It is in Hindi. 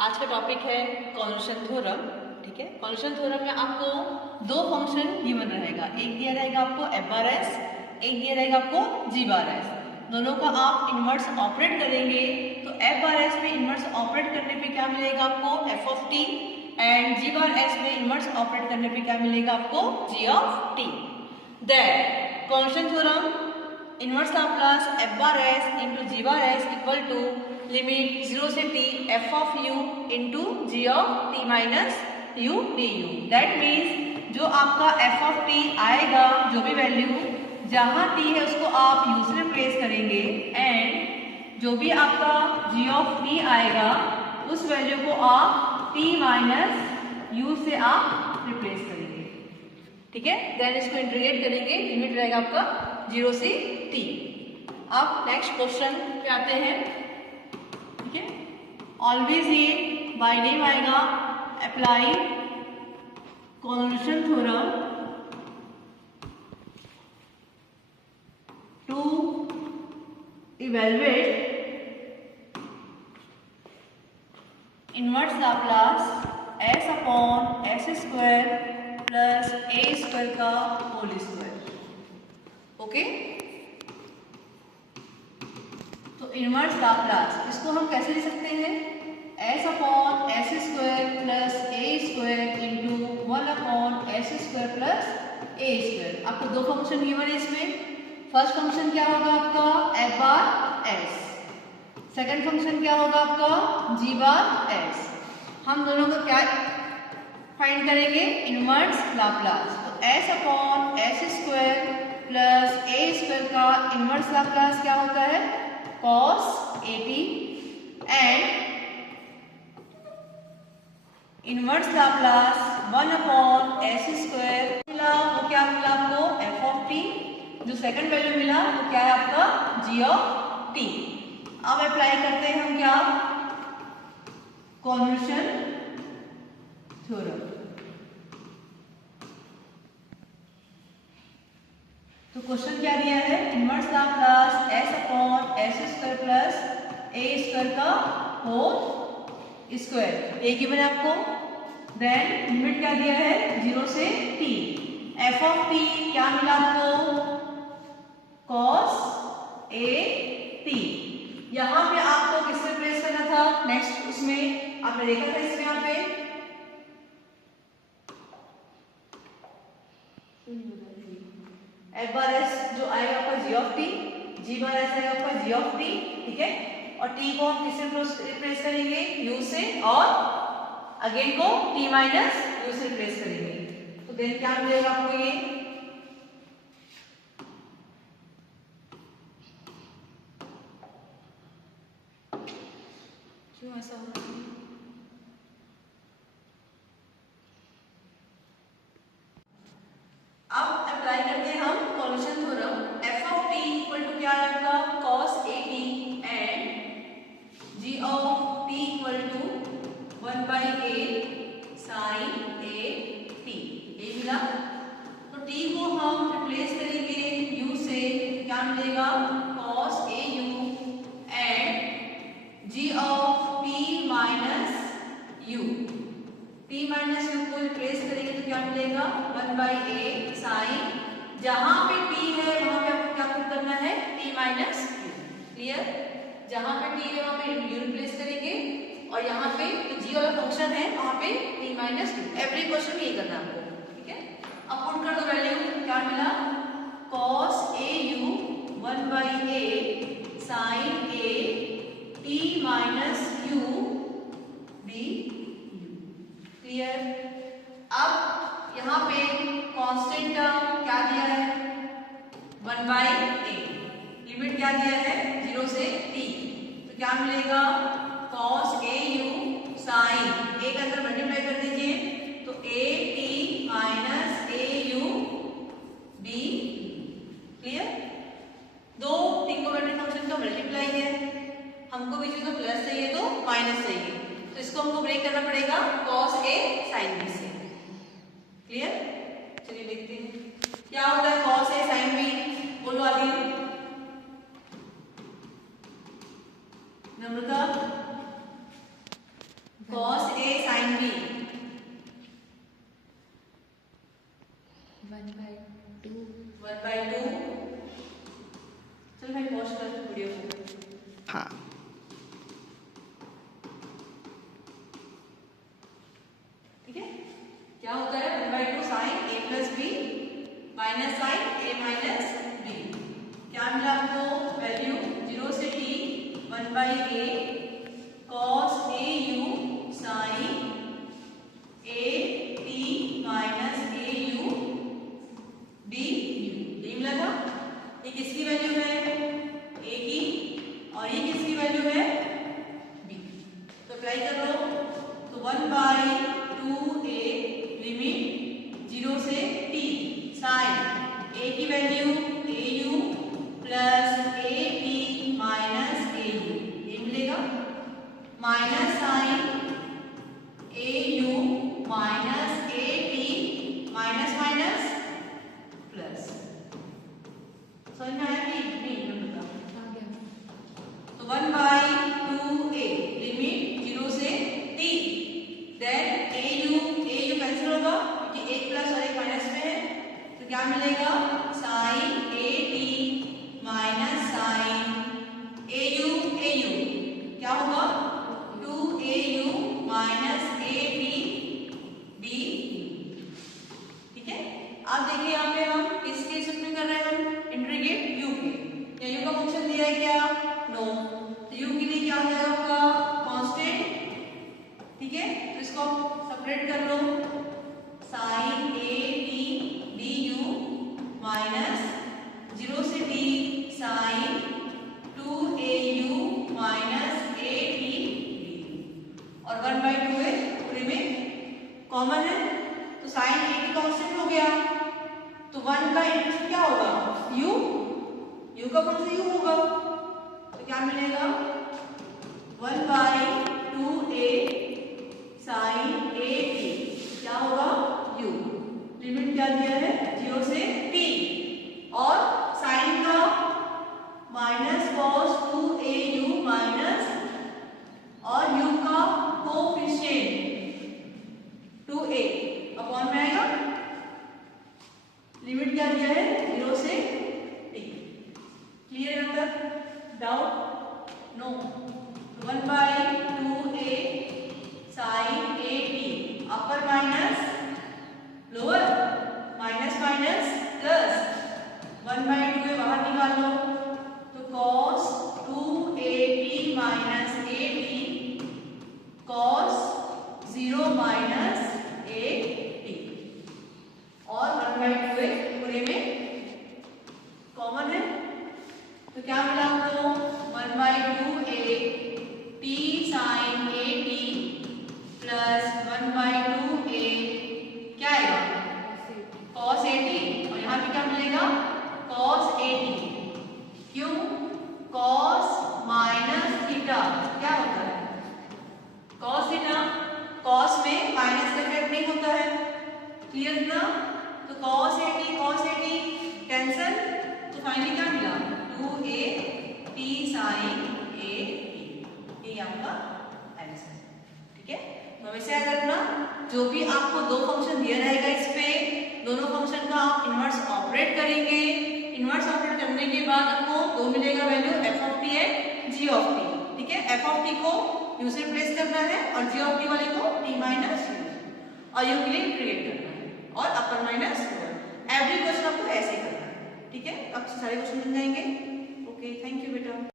आज का टॉपिक है कॉन्वोल्यूशन थ्योरम। ठीक है, कॉन्वोल्यूशन थ्योरम में आपको दो फंक्शन गिवन रहेगा, एक दिया रहेगा आपको f बार एस, एक दिया रहेगा आपको g बार एस। दोनों का आप इन्वर्स ऑपरेट करेंगे तो f बार एस में इन्वर्स ऑपरेट करने पे क्या मिलेगा आपको f of t, and g bar S में इन्वर्स ऑपरेट करने पे क्या मिलेगा आपको g of t। Then convolution theorem inverse Laplace f bar S into g bar S equal to limit 0 से t f of u into g of t minus u du। That means जो आपका f ऑफ t आएगा, जो भी वैल्यू जहाँ t है उसको आप u से रिप्लेस करेंगे, एंड जो भी आपका g ऑफ t आएगा उस वैल्यू को आप t माइनस u से आप रिप्लेस करेंगे। ठीक है, देन इसको इंटीग्रेट करेंगे, लिमिट रहेगा आपका 0 से t। अब नेक्स्ट क्वेश्चन पे आते हैं। ठीक है, ऑलवेज ये बाय नेम आएगा, apply convolution theorem to evaluate inverse Laplace s upon S square plus a square का होल स्क्वायर। ओके, तो इनवर्स लाप्लास इसको हम कैसे लिख सकते हैं, s upon S square plus a square into 1 upon S square plus a square. आपको दो फंक्शन गिवन है इसमें। फर्स्ट फंक्शन क्या होगा आपका f बार s, सेकंड फंक्शन क्या होगा आपका g बार s। हम दोनों का क्या फाइंड करेंगे, इनवर्स लाप्लास। तो s upon S square plus a square का इनवर्स लाप्लास क्या होता है cos at, and inverse Laplace 1 upon S square मिला, वो क्या मिला आपको f ऑफ t। जो सेकंड वैल्यू मिला वो क्या है आपका g ऑफ t। अब अप्लाई करते हैं हम क्या, कॉन्वोल्यूशन थ्योरम। तो क्वेश्चन क्या दिया है, inverse Laplace s upon S square plus a square का होल स्क्वायर, ये गिवन है आपको। देन लिमिट क्या दिया है 0 से t, f ऑफ t क्या मिला आपको cos a t। यहाँ पे आपको किससे प्लेस करना था, नेक्स्ट उसमें आपने देखा था इसमें यहाँ पे f बार s जो आएगा आपका g of t, g bar s आएगा आपका g ऑफ t। ठीक है, और t को हम किससे रिप्लेस करेंगे u से, और अगेन को t माइनस u से रिप्लेस करेंगे। तो देन क्या मिलेगा आपको, ये क्यों ऐसा हो रहा है। अब अप्लाई करते हैं हम convolution theorem. f of t equal to क्या है आपका cos at, and g of t equal to 1 by a sin a t, ये मिला। तो t को हम रिप्लेस करेंगे u से, क्या मिलेगा cos a u, and g of t minus u, t minus u को रिप्लेस करेंगे तो क्या मिलेगा 1 by a sin, जहां पे t है वहां पे आपको क्या पुट करना है t माइनस u। क्लियर, जहां पे t है वहां पे u रिप्लेस करेंगे, और यहाँ पे जो g वाला फंक्शन है वहां पे t minus u। Every question में ये करना है आपको। ठीक है, अब पुट कर दो वैल्यू, क्या मिला cos a u 1 by a sin a t minus u d u। Clear, अब यहाँ पे कांस्टेंट टर्म क्या दिया है 1 by a, लिमिट क्या दिया है 0 से t, तो क्या मिलेगा cos a u sin a के अंदर मल्टीप्लाई कर दीजिए, तो a t minus a u d। Clear, दो ट्रिग्नोमेट्रिक फंक्शन का मल्टीप्लाई है, हमको बीच में प्लस चाहिए तो माइनस चाहिए, तो इसको हमको ब्रेक करना पड़ेगा cos a sin b से। क्लियर, चलिए देखते हैं क्या होता है cos a sin b। बोलो आदि नम्रता, cos A sin B 1/2। 1/2। चल भाई पॉज कर वीडियो को। हाँ ठीक है, क्या होता है 1/2 sin A plus B minus sin A minus B। क्या मिला आपको वैल्यू 0 से t 1/a cos AU sin AT minus AU BU। ये मिला था। ये किसकी वैल्यू है A की और ये किसकी वैल्यू है B। तो अप्लाई कर लो। तो 1/2a लिमिट 0 से t sin A की value AU plus AT minus AU ये मिलेगा minus sin AU minus AT minus minus plus. समझ में आया कि नहीं? बता। आ गया। तो 1/2a लिमिट 0 से t देन AU कैंसिल होगा क्योंकि एक प्लस और एक माइनस में है। तो क्या मिलेगा sin AT minus sin AU क्या होगा 2AU माइनस AT B। ठीक है, आप देखिए यहाँ पे हम किसके सूत्र में कर रहे हैं, हम इंटीग्रेट u के। क्या u का फंक्शन दिया है क्या? नो। तो u के लिए क्या हो जाएगा आपका कांस्टेंट। ठीक है, तो इसको सेपरेट कर लो sin AT du माइनस 0 से t sin 2AU minus AT और 1/2 है पूरे में कॉमन है। तो sin AT कांस्टेंट हो गया तो 1 का इंटीग्रेशन क्या होगा u का फंक्शन u होगा। तो क्या मिलेगा 1/2a sin AT क्या होगा u। लिमिट क्या दिया है 0 से t और sin का माइनस cos 2AU माइनस और u का कोफिशिएंट 2a अपॉन में आएगा। लिमिट क्या दिया है 0 से t। क्लियर है तक? Doubt? No. 1/2a sin AT upper minus lower minus minus plus 1/2 बाहर निकाल लो तो cos 2AT minus AT cos 0 minus AT और 1/2 पूरे में कॉमन है। तो क्या मिला आपको 1/2a t sin AT plus 1/2a क्या आएगा cos AT और यहाँ पे क्या मिलेगा cos AT। क्यों? cos माइनस थीटा क्या होता है cos थीटा, cos में माइनस का इफेक्ट नहीं होता है। क्लियर ना? तो cos AT कैंसल तो फाइनली क्या मिला 2a t sin AT। ये आपका आंसर। ठीक है, तो वैसे याद रखना जो भी आपको दो फंक्शन दिया रहेगा इस पे दोनों फंक्शन का आप इनवर्स ऑपरेट करेंगे। इनवर्स ऑपरेट करने के बाद आपको दो मिलेगा value f of t and g of t। ठीक है, f ऑफ t को u से रिप्लेस करना है और g ऑफ t वाले को t माइनस u और u के लिए इंटीग्रेट करना है और अपर माइनस लोअर। एवरी क्वेश्चन आपको ऐसे करना है। ठीक है, अब सारे क्वेश्चन बन जाएंगे। ओके, थैंक यू बेटा।